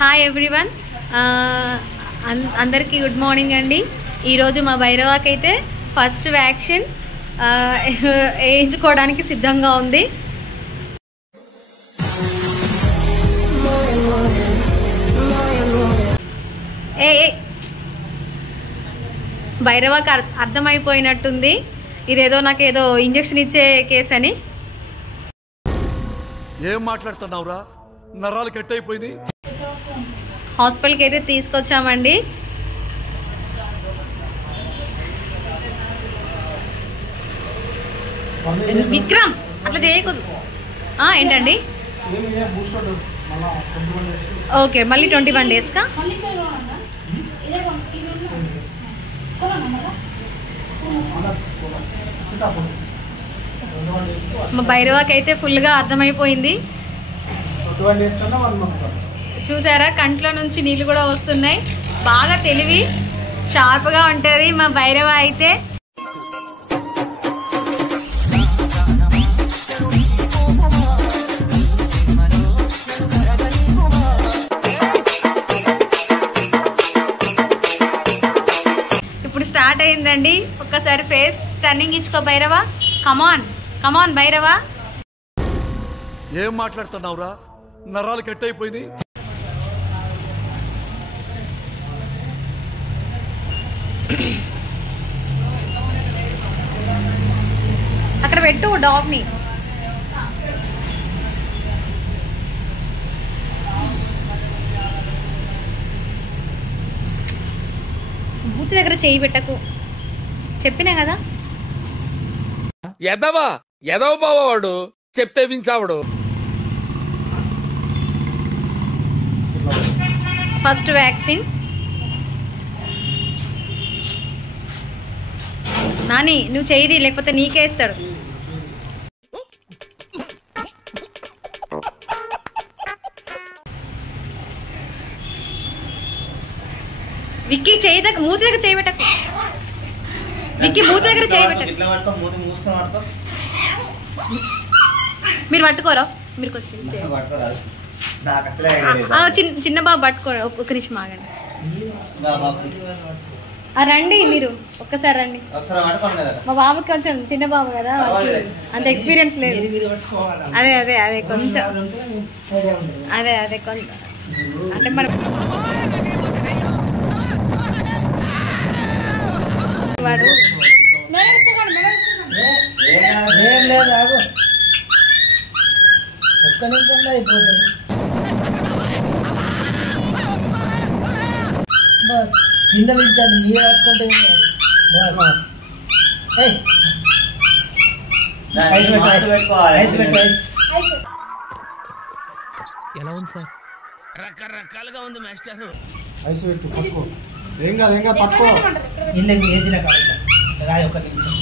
Hi everyone, అందరికీ good morning అండి. ఈరోజు మా భైరవాకి అయితే ఫస్ట్ వ్యాక్సిన్ వేయించుకోవడానికి సిద్ధంగా ఉంది. భైరవాకి అర్థమైపోయినట్టుంది ఇదేదో నాకేదో ఇంజెక్షన్ ఇచ్చే కేసు అని. ఏం మాట్లాడుతున్నావురా, నరాలు కట్ అయిపోయింది. హాస్పిటల్కి అయితే తీసుకొచ్చామండి. విక్రమ్ అట్లా చేయకూడదు. ఏంటండి? ఓకే, మళ్ళీ 21 డేస్కా? మా భైరవాకి అయితే ఫుల్గా అర్థమైపోయింది. చూసారా, కంట్లో నుంచి నీళ్ళు కూడా వస్తున్నాయి. బాగా తెలివి షార్ప్గా ఉంటుంది మా భైరవ అయితే. ఇప్పుడు స్టార్ట్ అయిందండి. ఒక్కసారి ఫేస్ టర్నింగ్ ఇచ్చుకో భైరవ. కమాన్ కమాన్ భైరవ. ఏం మాట్లాడుతున్నావురా, నరాలు కట్ అయిపోయింది. అక్కడ పెట్టు డాగ్ని. బూత్ దగ్గర చేయి పెట్టకు, చెప్పినా కదా. ఎదవ బావాడు చెప్తే వించావాడు. ఫస్ట్ వ్యాక్సిన్ నాని, నువ్వు చెయ్యిది లేకపోతే నీకేస్తాడు. విక్కీ చెయ్యి దగ్గర, మూతి దగ్గర చేయి పెట్టకు. విక్కీ మూతి దగ్గర చేయి పెట్టకు. మీరు పట్టుకోరా, మీరు చిన్న బాబు పట్టుకోరా. ఒక్క నిమిషం ఆగండి. రండి, మీరు ఒక్కసారి రండి. మా బాబుకి కొంచెం చిన్న బాబు కదా, అంత ఎక్స్పీరియన్స్ లేదు. అదే అదే అదే కొంచెం అదే అదే కొంచెం అంటే మన వాడు కింద వింటాడు, మీరు పట్టుకుంటే ఎలా ఉంది సార్? రకరకాలుగా ఉంది మాస్టర్. ఐసు పెట్టు, పట్టుకో. ఏం కాదు ఏం కాదు, పట్టుకో. ఇల్లు ఏదిలా కాదు, రాయి ఒక నిమిషం.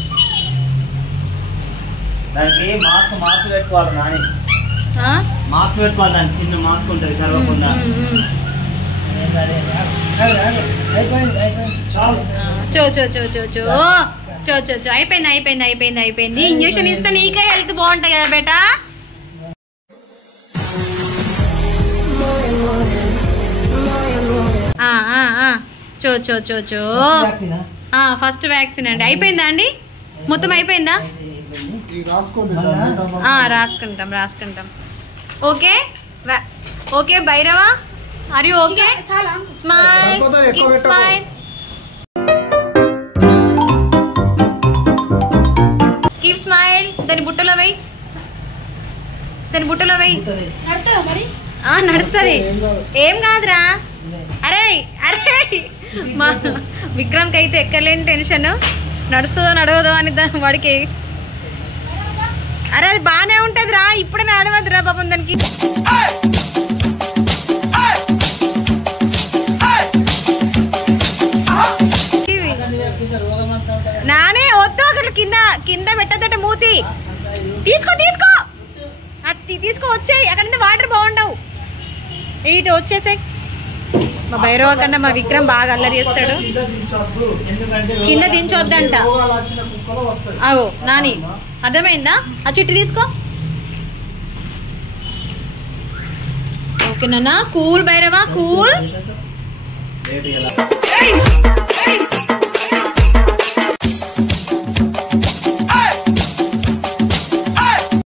దానికి మాస్క్ పెట్టుకోవాలి నాని. మాస్క్ పెట్టుకోవాలి, దానికి చిన్న మాస్క్ ఉంటుంది కరవకుండా. అయిపోయింది అయిపోయింది అయిపోయింది అయిపోయింది. ఇంజక్షన్ ఇస్తే నీకే హెల్త్ బాగుంటాయి కదా బేటా. ఫస్ట్ వ్యాక్సిన్ అండి. అయిపోయిందా అండి? మొత్తం అయిపోయిందా? రాసుకుంటాం రాసుకుంటాం. Okay okay Bhairava, are you okay? Smile, keep smile. Keep smile. దాని బుట్టలో వెయ్యి, దాని బుట్టలో వెయ్యి. నడుస్తుంది, ఏం కాదురా. అరే అరే, మా విక్రమ్కి అయితే ఎక్కలేని టెన్షన్, నడుస్తుందో నడవదో అని వాడికి. అరే అది బాగానే ఉంటుంది రా, ఇప్పుడే నడవద్దురా పాపం దానికి. నానే వద్దు, అక్కడ కింద కింద పెట్టద్దంటే మూతి. తీసుకో తీసుకో తీసుకో, వచ్చేయి. అక్కడ వాటర్ బాగుండవు, ఇటు వచ్చేసాయి. మా భైరవ కన్నా మా విక్రమ్ బాగా అల్లరి చేస్తాడు. కింద దించొద్దంట. అగో నాని, అర్థమైందా? ఆ చిట్టి తీసుకో. ఓకేనా? Cool Bhairava, cool. రేటు ఎలా